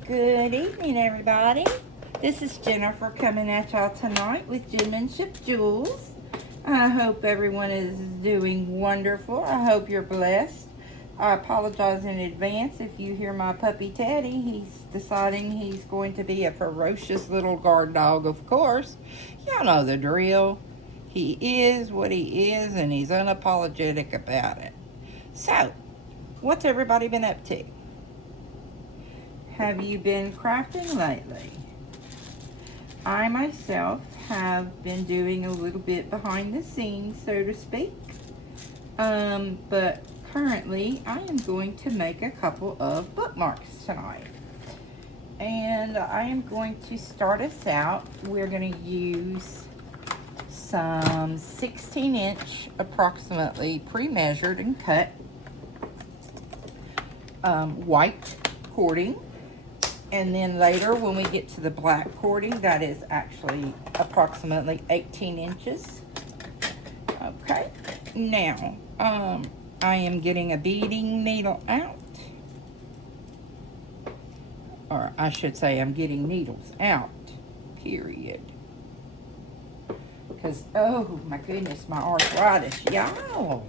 Good evening, everybody. This is Jennifer coming at y'all tonight with JENN-Menship Jewels. I hope everyone is doing wonderful. I hope you're blessed. I apologize in advance if you hear my puppy Teddy. He's deciding he's going to be a ferocious little guard dog, of course. Y'all know the drill. He is what he is, and he's unapologetic about it. So, what's everybody been up to? Have you been crafting lately? I myself have been doing a little bit behind the scenes, so to speak. But currently I am going to make a couple of bookmarks tonight. And I am going to start us out. We're going to use some 16-inch, approximately pre-measured and cut white cording. And then later, when we get to the black cording, that is actually approximately 18 inches. Okay, now, I am getting a beading needle out. Or I should say I'm getting needles out, period. Because, oh my goodness, my arthritis, y'all.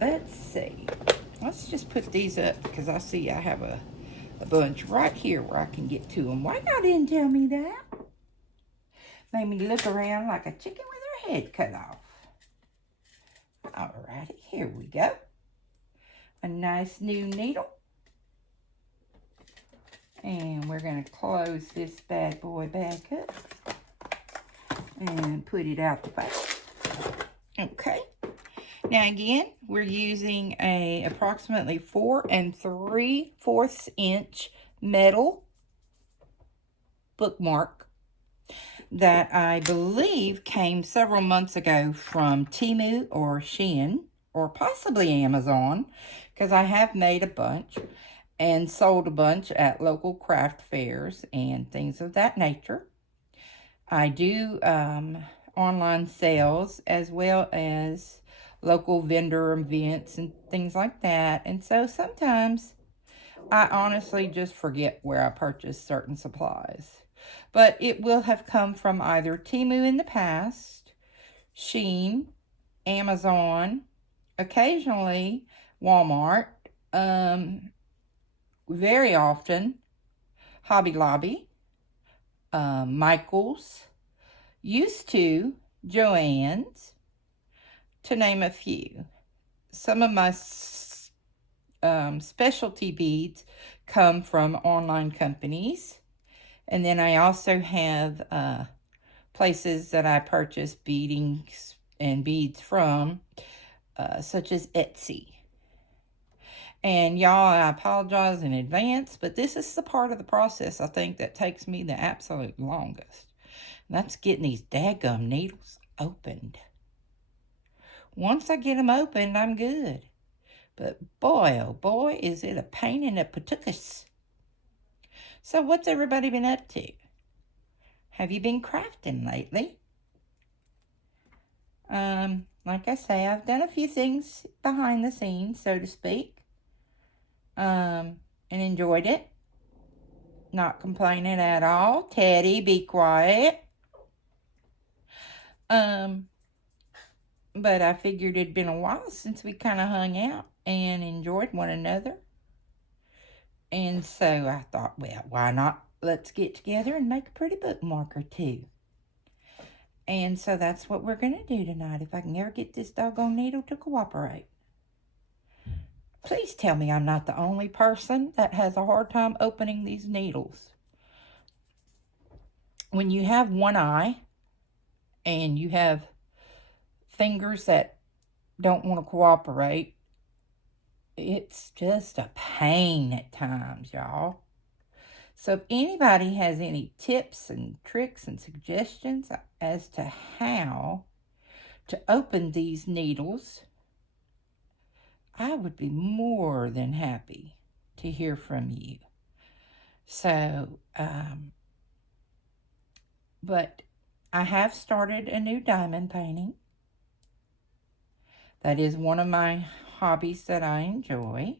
Let's see. Let's just put these up because I see I have a bunch right here where I can get to them. Why y'all didn't tell me that? Made me look around like a chicken with her head cut off. Alrighty, here we go. A nice new needle. And we're going to close this bad boy back up and put it out the back. Okay. Now again, we're using a approximately 4 3/4 inch metal bookmark that I believe came several months ago from Temu or Shein or possibly Amazon, because I have made a bunch and sold a bunch at local craft fairs and things of that nature. I do online sales as well as local vendor events and things like that. And so sometimes I honestly just forget where I purchased certain supplies. But it will have come from either Temu in the past, Shein, Amazon, occasionally Walmart, very often Hobby Lobby, Michael's, used to Joann's, to name a few. Some of my specialty beads come from online companies. And then I also have places that I purchase beadings and beads from, such as Etsy. And y'all, I apologize in advance, but this is the part of the process I think that takes me the absolute longest. And that's getting these daggum needles opened. Once I get them opened, I'm good. But boy, oh boy, is it a pain in the patookus. So what's everybody been up to? Have you been crafting lately? Like I say, I've done a few things behind the scenes, so to speak. And enjoyed it. Not complaining at all. Teddy, be quiet. But I figured it'd been a while since we kind of hung out and enjoyed one another. And so I thought, well, why not? Let's get together and make a pretty bookmark or two. And so that's what we're going to do tonight, if I can ever get this doggone needle to cooperate. Please tell me I'm not the only person that has a hard time opening these needles. When you have one eye and you have fingers that don't want to cooperate, it's just a pain at times, y'all. So if anybody has any tips and tricks and suggestions as to how to open these needles, I would be more than happy to hear from you. So, but I have started a new diamond painting. That is one of my hobbies that I enjoy.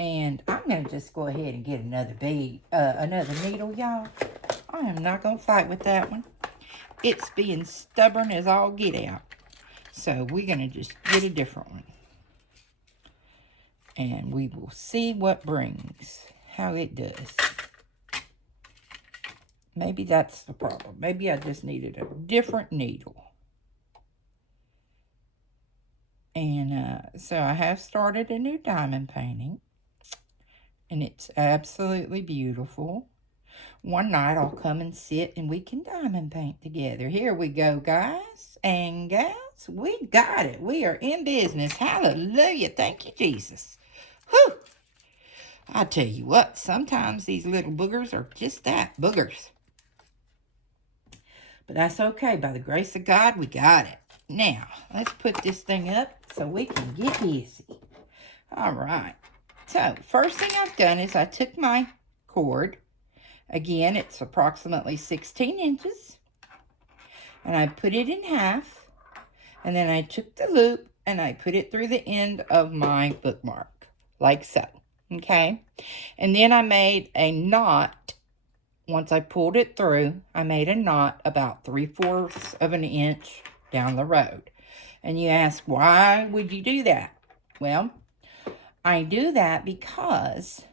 And I'm going to just go ahead and get another another needle, y'all. I am not going to fight with that one. It's being stubborn as all get out. So we're going to just get a different one. And we will see what brings, how it does. Maybe that's the problem. Maybe I just needed a different needle. And so I have started a new diamond painting. And it's absolutely beautiful. One night I'll come and sit and we can diamond paint together. Here we go, guys and gals. We got it. We are in business. Hallelujah. Thank you, Jesus. Whew. I tell you what, sometimes these little boogers are just that, boogers. But that's okay. By the grace of God, we got it. Now, let's put this thing up so we can get busy. All right. So, first thing I've done is I took my cord. Again, it's approximately 16 inches. And I put it in half. And then I took the loop and I put it through the end of my bookmark. Like so. Okay? And then I made a knot. Once I pulled it through, I made a knot about 3/4 of an inch down the road. And you ask, why would you do that? Well, I do that because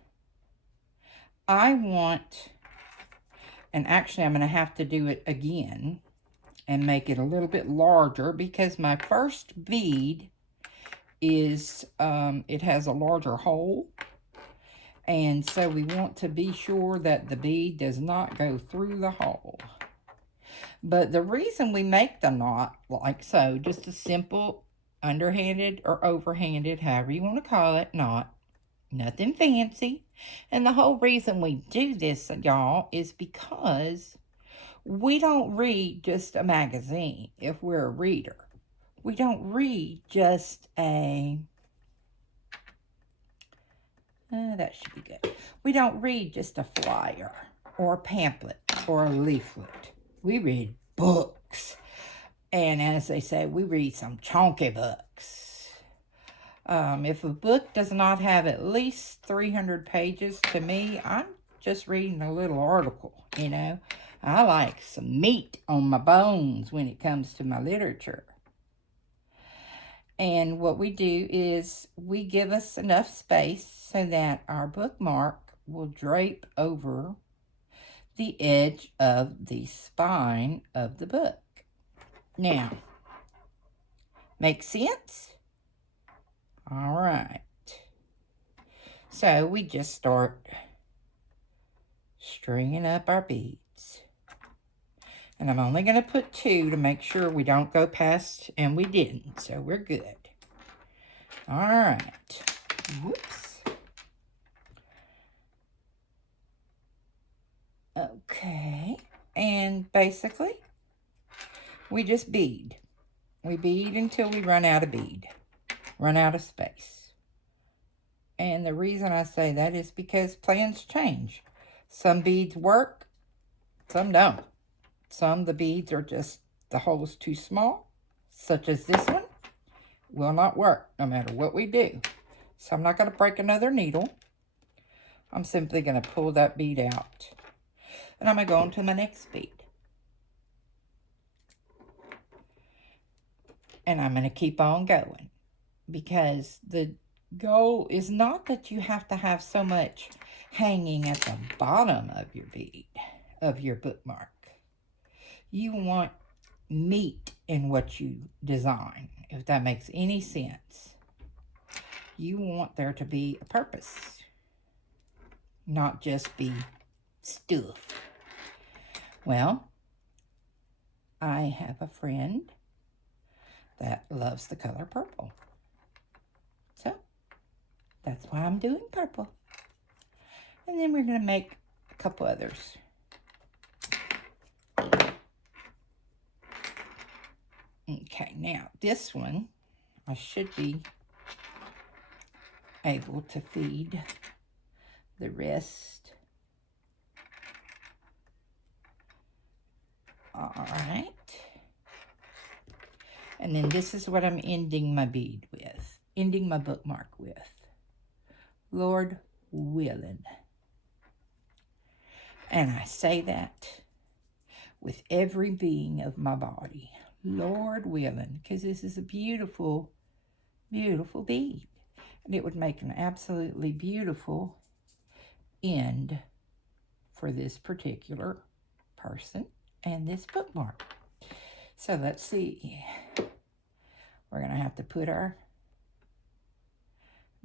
I want, and actually I'm going to have to do it again and make it a little bit larger because my first bead is, it has a larger hole. And so we want to be sure that the bead does not go through the hole. But the reason we make the knot like so, just a simple underhanded or overhanded, however you want to call it, knot. Nothing fancy. And the whole reason we do this, y'all, is because we don't read just a magazine if we're a reader. We don't read just a... that should be good. We don't read just a flyer or a pamphlet or a leaflet. We read books. And as they say, we read some chunky books. If a book does not have at least 300 pages, to me, I'm just reading a little article, you know. I like some meat on my bones when it comes to my literature. And what we do is we give us enough space so that our bookmark will drape over the edge of the spine of the book. Now, make sense? All right. So we just start stringing up our beads. And I'm only going to put 2 to make sure we don't go past, and we didn't, so we're good. All right. Whoops. Okay. And basically, we just bead. We bead until we run out of bead, run out of space. And the reason I say that is because plans change. Some beads work, some don't. Some, the beads are just, the hole's too small, such as this one, will not work no matter what we do. So I'm not going to break another needle. I'm simply going to pull that bead out. And I'm going to go on to my next bead. And I'm going to keep on going. Because the goal is not that you have to have so much hanging at the bottom of your bead, of your bookmark. You want meat in what you design, if that makes any sense. You want there to be a purpose, not just be stuff. Well, I have a friend that loves the color purple. So, that's why I'm doing purple. And then we're going to make a couple others. Okay, now this one, I should be able to feed the rest. All right. And then this is what I'm ending my bead with, ending my bookmark with. Lord willing. And I say that with every being of my body. Lord willing, because this is a beautiful, beautiful bead. And it would make an absolutely beautiful end for this particular person and this bookmark. So let's see. We're going to have to put our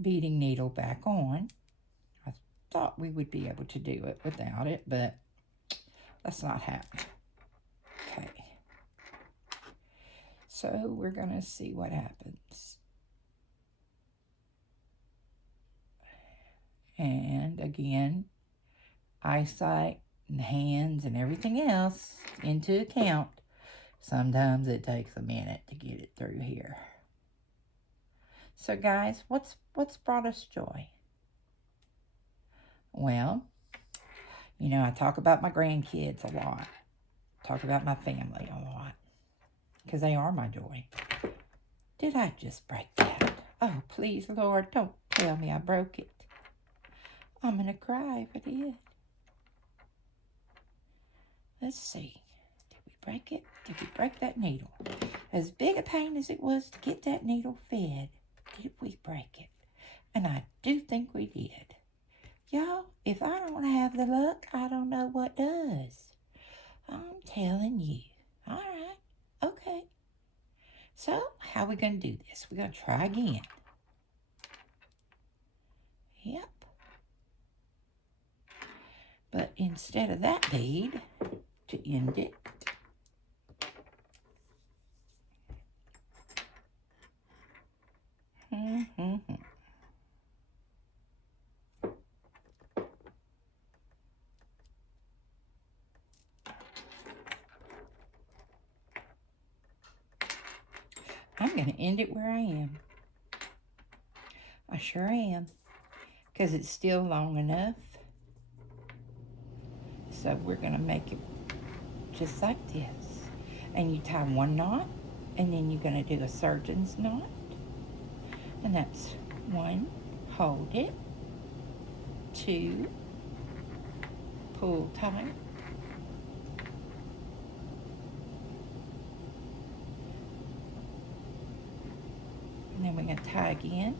beading needle back on. I thought we would be able to do it without it, but that's not happening. Okay. So we're going to see what happens. And again, eyesight and hands and everything else into account. Sometimes it takes a minute to get it through here. So guys, what's brought us joy? Well, you know, I talk about my grandkids a lot. Talk about my family a lot. Because they are my joy. Did I just break that? Oh, please, Lord, don't tell me I broke it. I'm going to cry if I did. Let's see. Did we break it? Did we break that needle? As big a pain as it was to get that needle fed, did we break it? And I do think we did. Y'all, if I don't have the luck, I don't know what does. I'm telling you. All right. Okay. So, how are we going to do this? We're going to try again. Yep. But instead of that bead, to end it, I'm going to end it where I am. I sure am. Because it's still long enough. So we're going to make it just like this. And you tie one knot. And then you're going to do a surgeon's knot. And that's 1, hold it. 2, pull tight. And then we're going to tie again.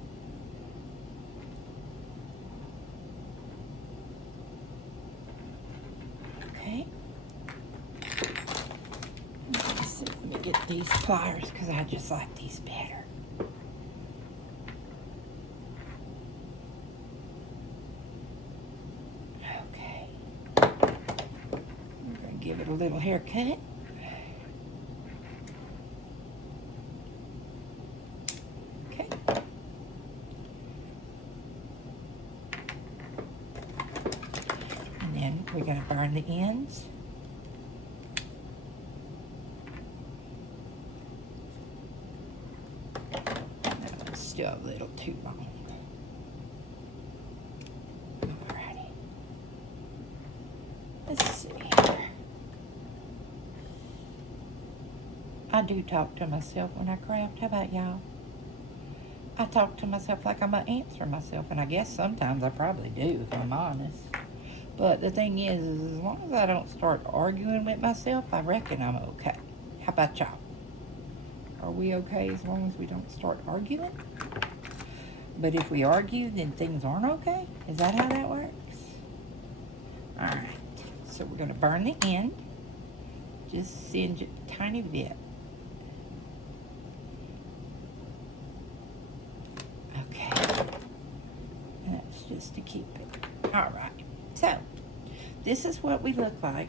Okay. Let me get these pliers because I just like these better. Okay. We're going to give it a little haircut. Okay. And then we're going to burn the ends. Still a little too long. Alrighty. Let's see here. I do talk to myself when I craft. How about y'all? I talk to myself like I'm going to answer myself, and I guess sometimes I probably do, if I'm honest. But the thing is as long as I don't start arguing with myself, I reckon I'm okay. How about y'all? Are we okay as long as we don't start arguing? But if we argue, then things aren't okay? Is that how that works? Alright, so we're going to burn the end. Just singe it a tiny bit. Okay. And that's just to keep it. Alright, so this is what we look like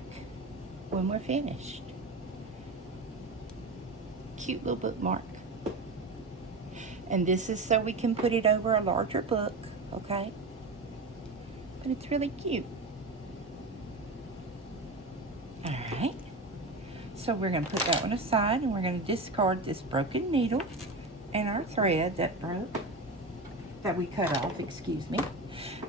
when we're finished. Cute little bookmark. And this is so we can put it over a larger book, okay? But it's really cute. Alright. So we're going to put that one aside and we're going to discard this broken needle and our thread that broke, that we cut off, excuse me.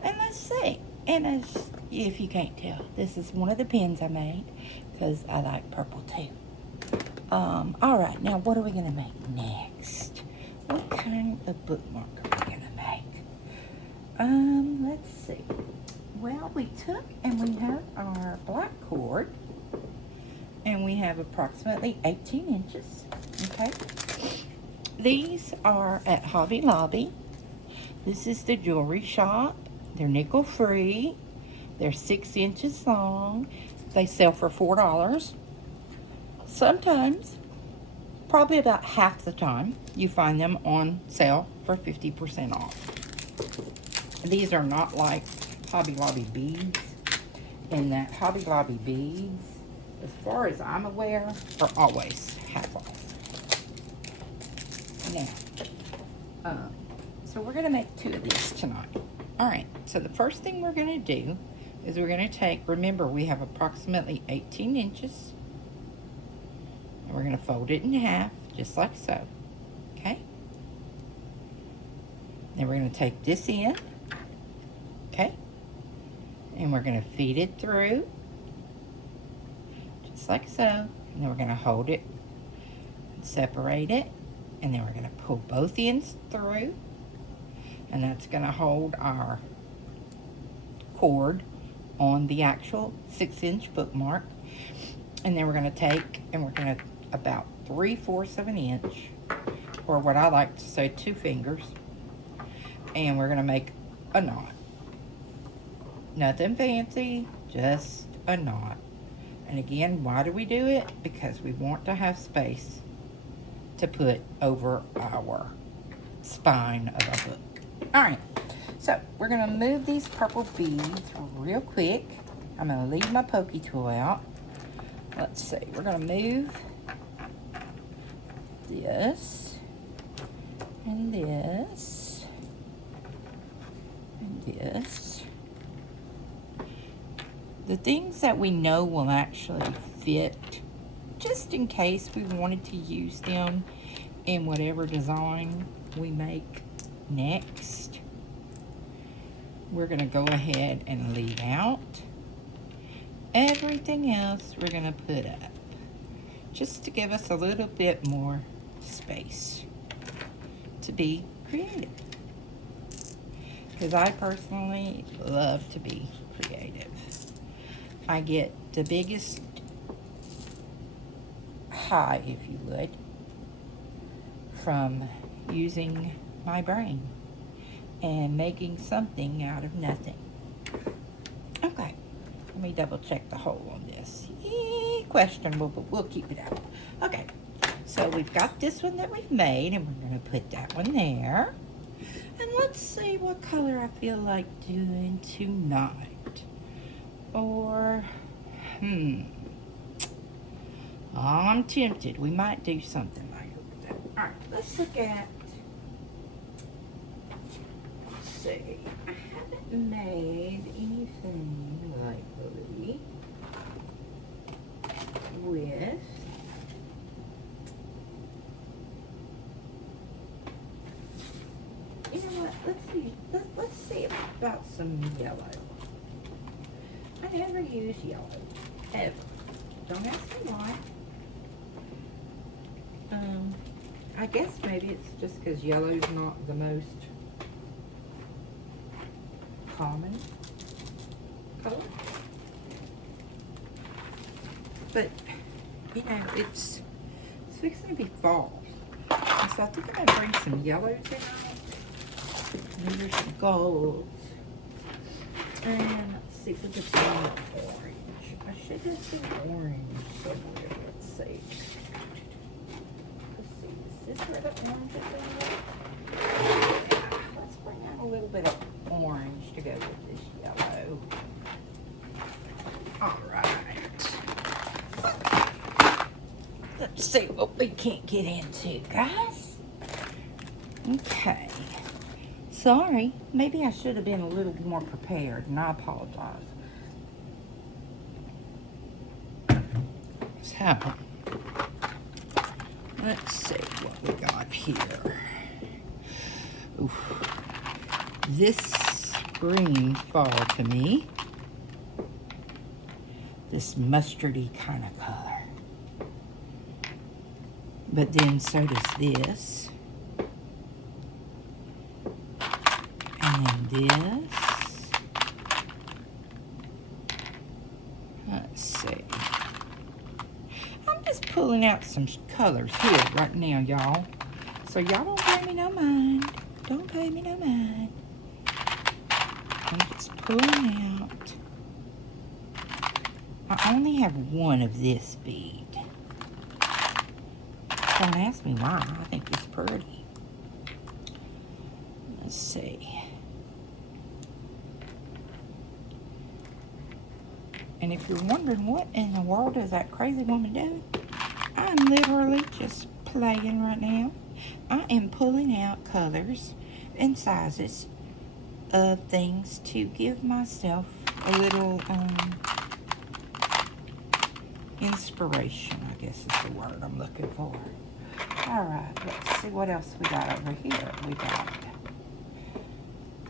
And let's see. And as if you can't tell, this is one of the pins I made because I like purple too. Alright, now what are we going to make next? What kind of bookmark are we going to make? Let's see. Well, we took and we have our black cord, and we have approximately 18 inches, okay? These are at Hobby Lobby. This is the jewelry shop. They're nickel free. They're 6 inches long. They sell for $4. Sometimes, probably about half the time, you find them on sale for 50% off. These are not like Hobby Lobby beads, in that Hobby Lobby beads, as far as I'm aware, are always half off. Now, so we're going to make 2 of these tonight. Alright, so the first thing we're going to do is we're going to take, remember we have approximately 18 inches, and we're going to fold it in half, just like so, okay? Then we're going to take this in, okay? And we're going to feed it through, just like so. And then we're going to hold it, separate it, and then we're going to pull both ends through, and that's going to hold our cord on the actual 6-inch bookmark. And then we're going to take and we're going to about 3/4 of an inch, or what I like to say 2 fingers, and we're going to make a knot. Nothing fancy, just a knot. And again, why do we do it? Because we want to have space to put over our spine of our book. Alright, so we're going to move these purple beads real quick. I'm going to leave my pokey tool out. Let's see, we're going to move this, and this, and this. The things that we know will actually fit, just in case we wanted to use them in whatever design we make next, we're going to go ahead and leave out. Everything else we're going to put up, just to give us a little bit more space to be creative. Because I personally love to be creative. I get the biggest high, if you would, from using my brain and making something out of nothing. Okay, let me double check the hole on this. Questionable, but we'll keep it out. Okay, so we've got this one that we've made, and we're going to put that one there. And let's see what color I feel like doing tonight. Or, I'm tempted. We might do something like that. All right, let's look at, let's see. I haven't made anything lately with you know what, let's see about some yellow. I never use yellow, ever. Don't ask me why. I guess maybe it's just because yellow's not the most common color. But, you know, it's fixing to be fall. So I think I'm going to bring some yellows in. These are some golds. And let's see if we can find orange. I should have some orange somewhere. Let's see. Let's see. Is this where the orange is in? Yeah. Let's bring out a little bit of orange to go with this yellow. Alright. Let's see what we can't get into, guys. Okay. Sorry, maybe I should have been a little more prepared, and I apologize. So, let's see what we got here. Oof. This screams fall to me. This mustardy kind of color. But then so does this. And then this. Let's see. I'm just pulling out some colors here right now, y'all. So y'all don't pay me no mind. Don't pay me no mind. I'm just pulling out. I only have one of this bead. Don't ask me why. I think it's pretty. Let's see. And if you're wondering what in the world is that crazy woman doing, I'm literally just playing right now. I am pulling out colors and sizes of things to give myself a little inspiration, I guess is the word I'm looking for. Alright, let's see what else we got over here. We got,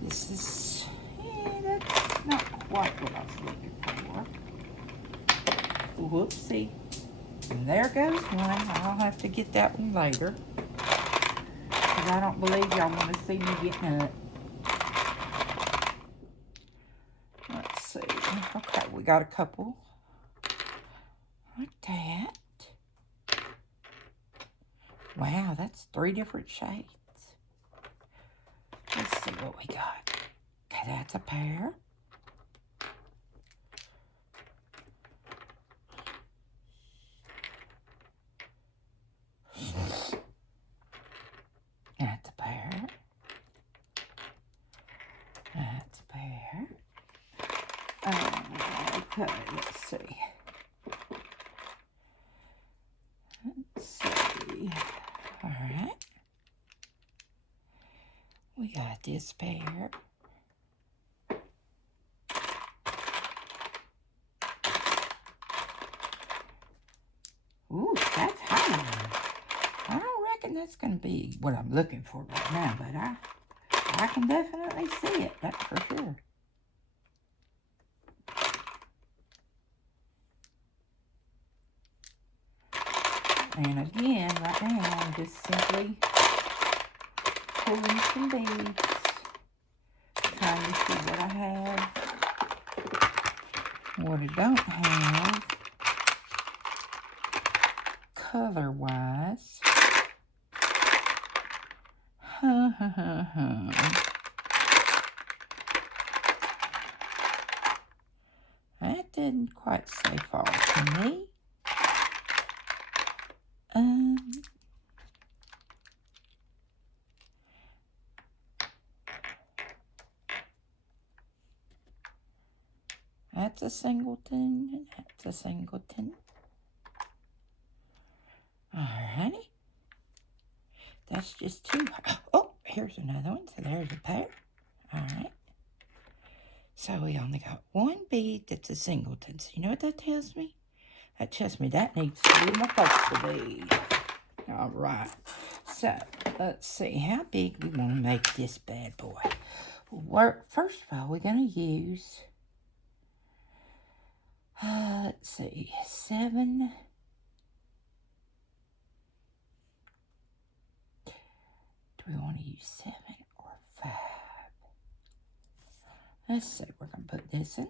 this is, that's not quite what I was looking for. Whoopsie. And there goes one. I'll have to get that one later, because I don't believe y'all want to see me getting up. Let's see. Okay, we got a couple like that. Wow, that's 3 different shades. Let's see what we got. Okay, that's a pair. That's a pair. That's a pair. Okay, let's see. Let's see. All right. We got this pair. Ooh, that's high. I don't reckon that's going to be what I'm looking for right now, but I can definitely see it, that's for sure. And again, right now, I'm just simply pulling some beads, trying to see what I have, what I don't have, color-wise. That didn't quite say fall to me. That's a singleton, that's a singleton. Alrighty. That's just 2. Oh, here's another one. So there's a pair. Alright. So we only got 1 bead that's a singleton. So you know what that tells me? That tells me that needs to be my focal bead. Alright. So let's see how big we want to make this bad boy. First of all, we're going to use, let's see, 7. Do we want to use 7 or 5? Let's see, we're going to put this in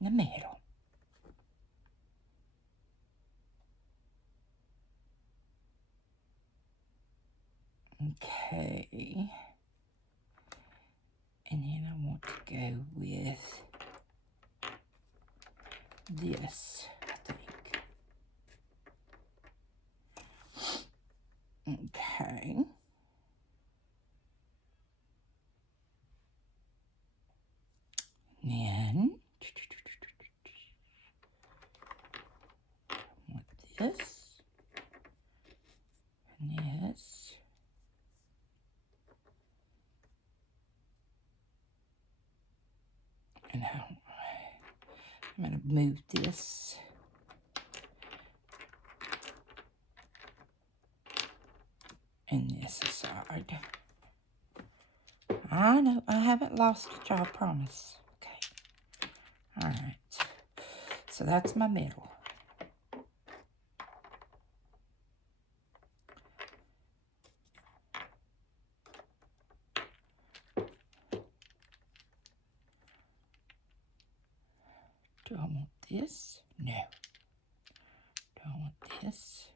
the middle. Okay. And then I want to go with this, I think. Okay. Then, with this, and this, and I'm going to move this and this aside. I know, I haven't lost it, y'all, I promise. Okay. Alright. So that's my middle. Do I want this? No. Do I want this?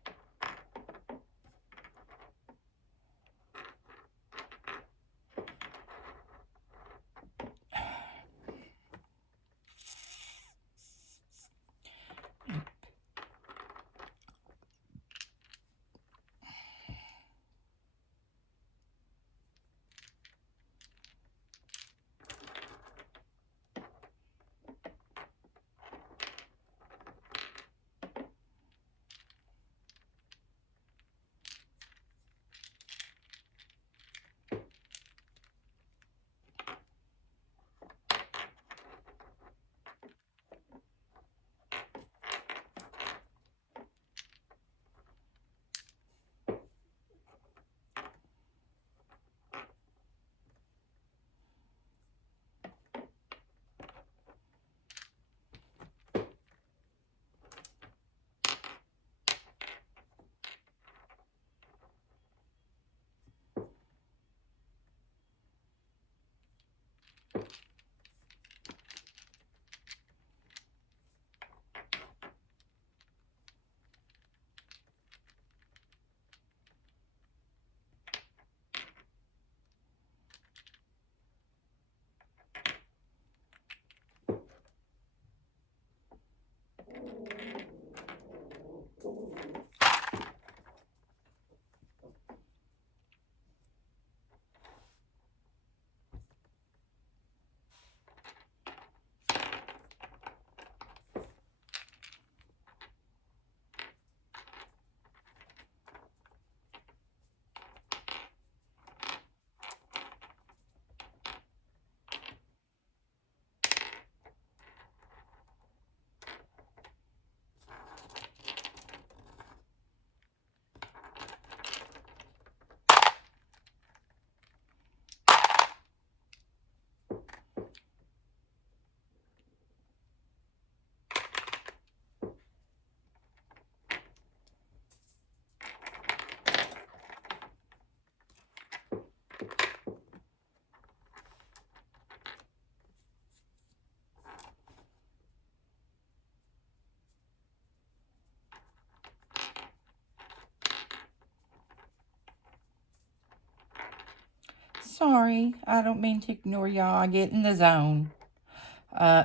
Sorry, I don't mean to ignore y'all. I get in the zone.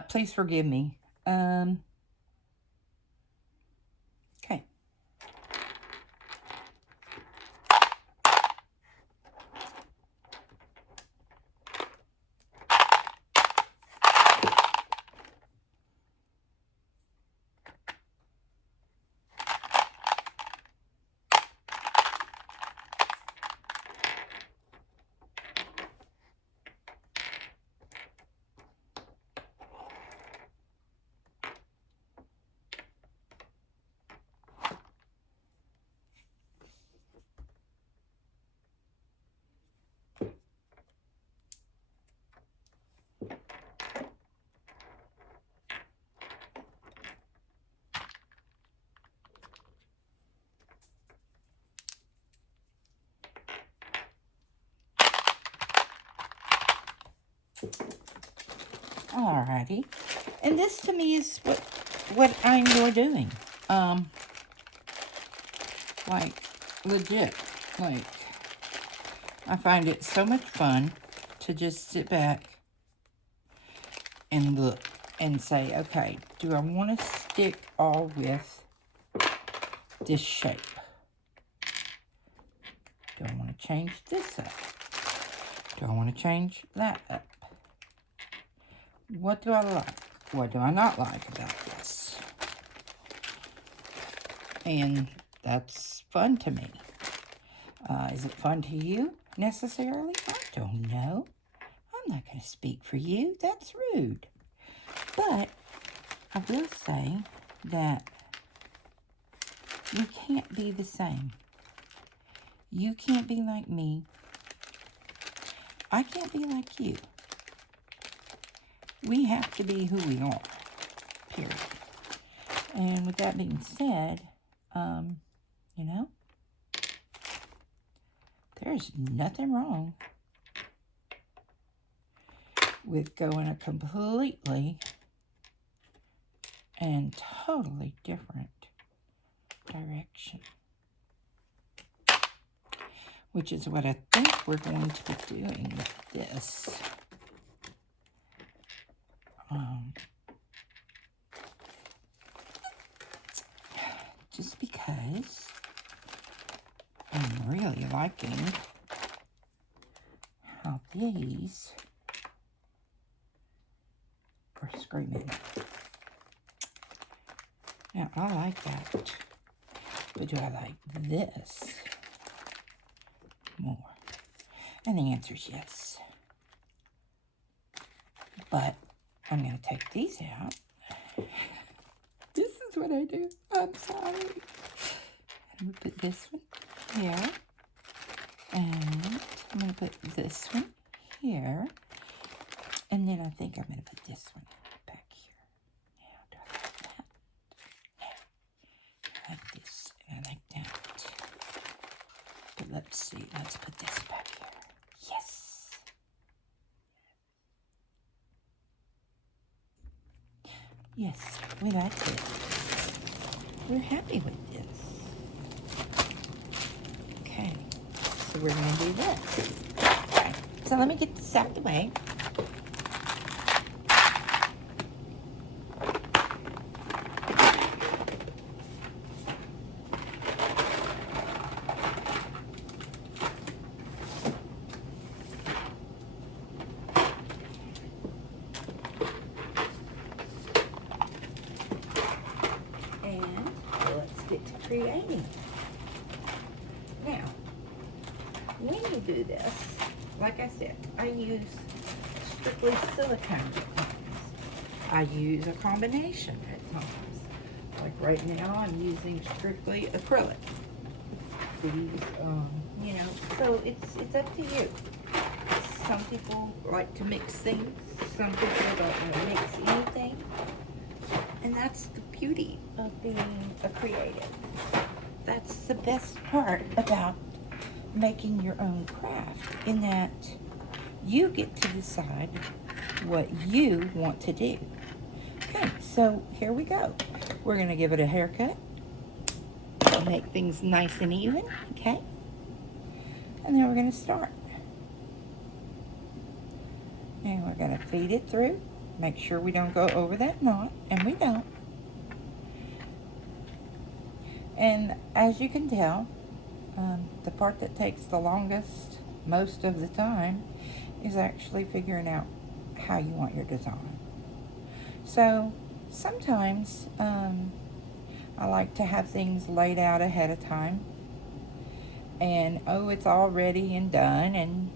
Please forgive me. Okay. Alrighty. And this to me is what I enjoy doing. Like, legit. Like, I find it so much fun to just sit back and look and say, okay, do I want to stick all with this shape? Do I want to change this up? Do I want to change that up? What do I like? What do I not like about this? And that's fun to me. Is it fun to you, necessarily? I don't know. I'm not going to speak for you. That's rude. But I will say that you can't be the same. You can't be like me. I can't be like you. We have to be who we are, period. And with that being said, you know, there's nothing wrong with going a completely and totally different direction, which is what I think we're going to be doing with this. Just because I'm really liking how these are screaming. Now, I like that, but do I like this more? And the answer is yes. But I'm going to take these out. This is what I do. I'm sorry. I'm going to put this one here. And I'm going to put this one here. And then I think I'm going to put this one back here. Now, do I like that? No. I like this and I like that. But let's see. Let's put this back here. Yes. Yes, we like it. We're happy with this. Okay, so we're going to do this. Okay, so let me get this out of the way. Creating. Now, when you do this, like I said, I use strictly silicone at times. I use a combination at times. Like right now, I'm using strictly acrylic. These, you know, so it's up to you. Some people like to mix things. Some people don't want to mix anything. And that's the beauty of being a creative. That's the best part about making your own craft, in that you get to decide what you want to do. Okay, so here we go. We're going to give it a haircut, make things nice and even, okay? And then we're going to start. And we're going to feed it through. Make sure we don't go over that knot, and we don't. And as you can tell, the part that takes the longest most of the time is actually figuring out how you want your design. So sometimes I like to have things laid out ahead of time, and oh, it's all ready and done, and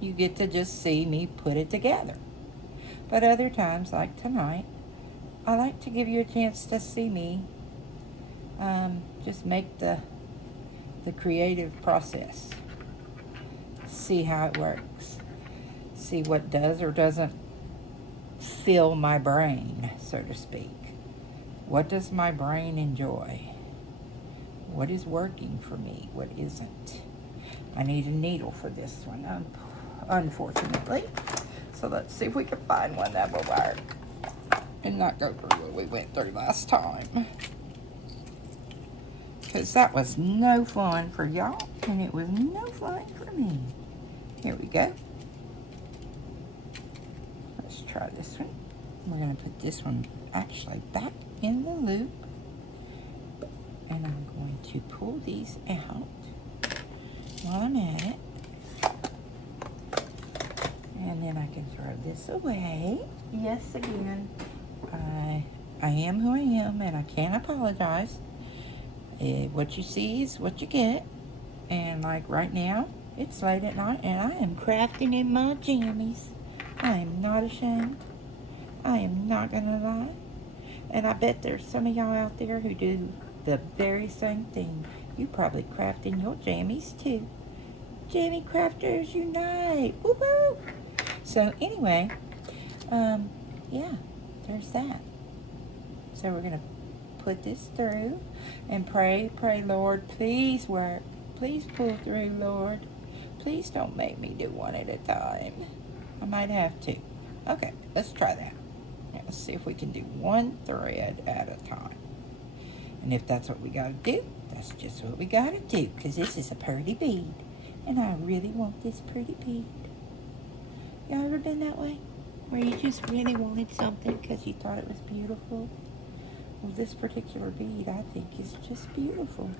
you get to just see me put it together. But other times, like tonight, I like to give you a chance to see me just make the creative process. See how it works. See what does or doesn't fill my brain, so to speak. What does my brain enjoy? What is working for me? What isn't? I need a needle for this one, unfortunately. So let's see if we can find one that will work and not go through what we went through last time. Because that was no fun for y'all, and it was no fun for me. Here we go. Let's try this one. We're going to put this one actually back in the loop. And I'm going to pull these out while I'm at it. And then I can throw this away. Yes, again, I am who I am, and I can't apologize. What you see is what you get. And like right now, it's late at night, and I am crafting in my jammies. I am not ashamed. I am not gonna lie. And I bet there's some of y'all out there who do the very same thing. You probably craft in your jammies too. Jammy crafters unite! Woo-hoo! So anyway, yeah, there's that. So we're gonna put this through and pray, Lord, please work. Please pull through, Lord. Please don't make me do one at a time. I might have to. Okay, let's try that. Let's see if we can do one thread at a time. And if that's what we gotta do, that's just what we gotta do, because this is a pretty bead. And I really want this pretty bead. Y'all ever been that way? Where you just really wanted something because you thought it was beautiful? Well, this particular bead, I think, is just beautiful.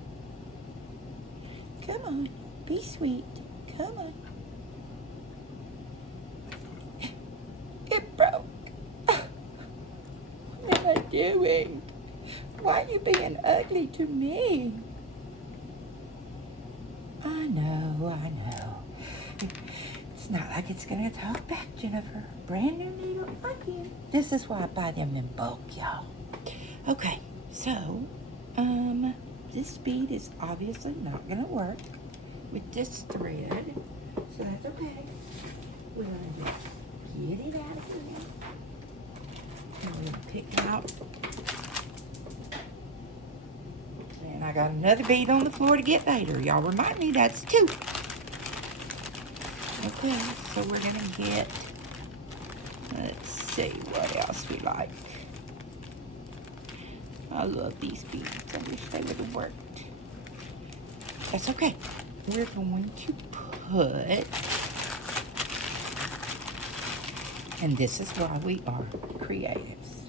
Come on, be sweet. Come on. It broke. What am I doing? Why are you being ugly to me? I know. It's not like it's gonna talk back, Jennifer. Brand new needle again. This is why I buy them in bulk, y'all. Okay, so, this bead is obviously not gonna work with this thread, so that's okay. We're gonna just get it out of here. And we're gonna pick out. And I got another bead on the floor to get later. Y'all remind me that's 2. Okay, so we're gonna get, let's see what else we like. I love these beads. I wish they would have worked. That's okay. We're going to put, and this is why we are creatives.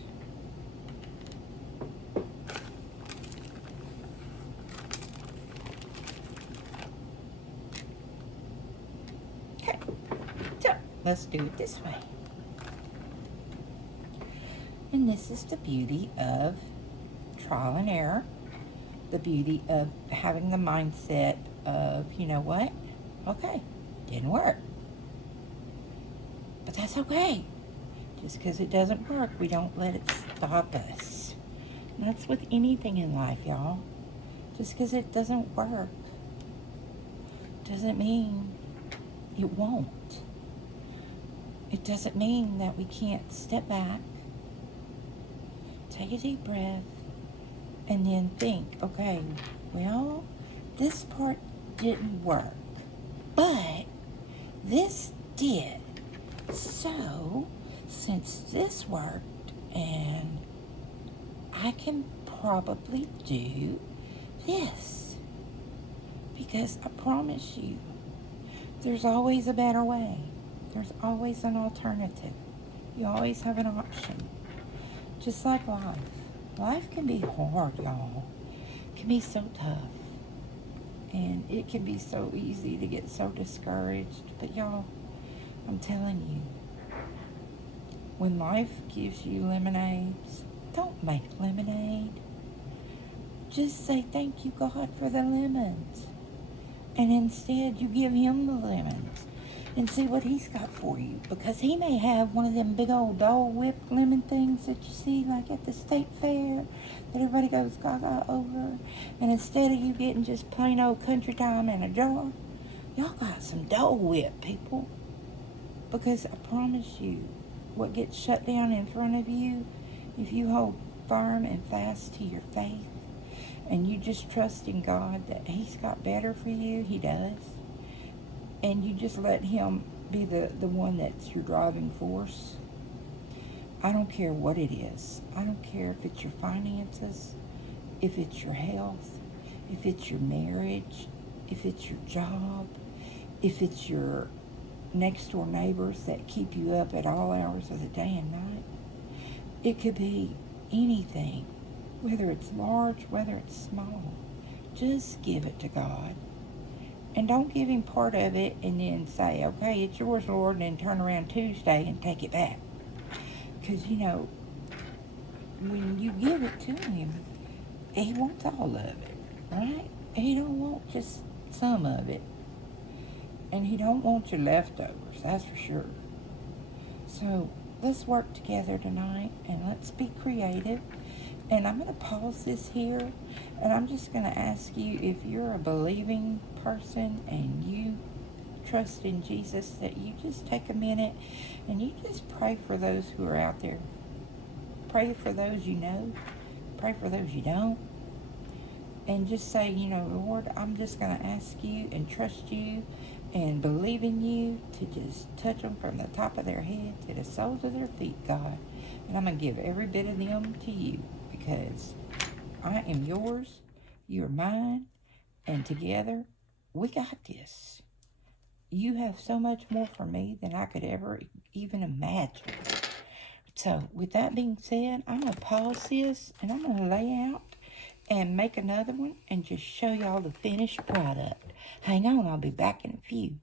Okay, so let's do it this way. And this is the beauty of trial and error, the beauty of having the mindset of, you know what, okay, didn't work, but that's okay. Just because it doesn't work, we don't let it stop us. And that's with anything in life, y'all. Just because it doesn't work doesn't mean it won't. It doesn't mean that we can't step back, take a deep breath, and then think, okay, well, this part didn't work, but this did. So, since this worked, and I can probably do this, because I promise you, there's always a better way. There's always an alternative. You always have an option. Just like life. Life can be hard, y'all. It can be so tough. And it can be so easy to get so discouraged. But y'all, I'm telling you, when life gives you lemonades, don't make lemonade. Just say thank you, God, for the lemons. And instead you give him the lemons and see what he's got for you. Because he may have one of them big old Dole Whip lemon things that you see like at the state fair that everybody goes gaga over. And instead of you getting just plain old country time in a jar, y'all got some Dole Whip, people. Because I promise you, what gets shut down in front of you, if you hold firm and fast to your faith, and you just trust in God that he's got better for you, he does. And you just let him be the one that's your driving force. I don't care what it is. I don't care if it's your finances, if it's your health, if it's your marriage, if it's your job, if it's your next door neighbors that keep you up at all hours of the day and night. It could be anything, whether it's large, whether it's small. Just give it to God. And don't give him part of it and then say, okay, it's yours, Lord, and then turn around Tuesday and take it back. Because, you know, when you give it to him, he wants all of it, right? He don't want just some of it. And he don't want your leftovers, that's for sure. So let's work together tonight and let's be creative. And I'm going to pause this here, and I'm just going to ask you, if you're a believing person and you trust in Jesus, that you just take a minute and you just pray for those who are out there. Pray for those you know. Pray for those you don't. And just say, you know, Lord, I'm just going to ask you and trust you and believe in you to just touch them from the top of their head to the soles of their feet, God. And I'm going to give every bit of them to you because I am yours, you're mine, and together we got this. You have so much more for me than I could ever even imagine. So with that being said, I'm going to pause this and I'm going to lay out and make another one and just show y'all the finished product. Hang on, I'll be back in a few.